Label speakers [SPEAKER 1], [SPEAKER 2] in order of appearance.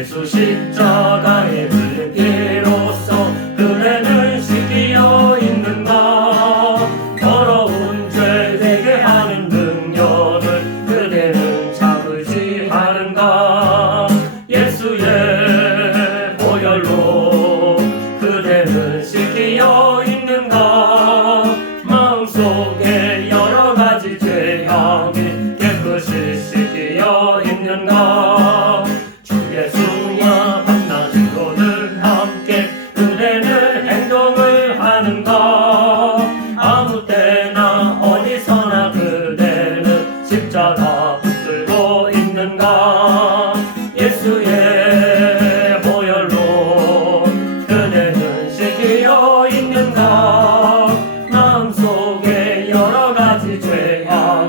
[SPEAKER 1] 예수 십자가에 흘린 피로써 그대는 시기어 있는가 더러운 죄 되게 하는 능력을 그대는 잡으지 않은가 예수의 보혈로 그대는 시기어 있는가 마음속에 여러 자라 들고 있는가? 예수의 보혈로 그네는 씻기어 있는가? 마음속에 여러 가지 죄악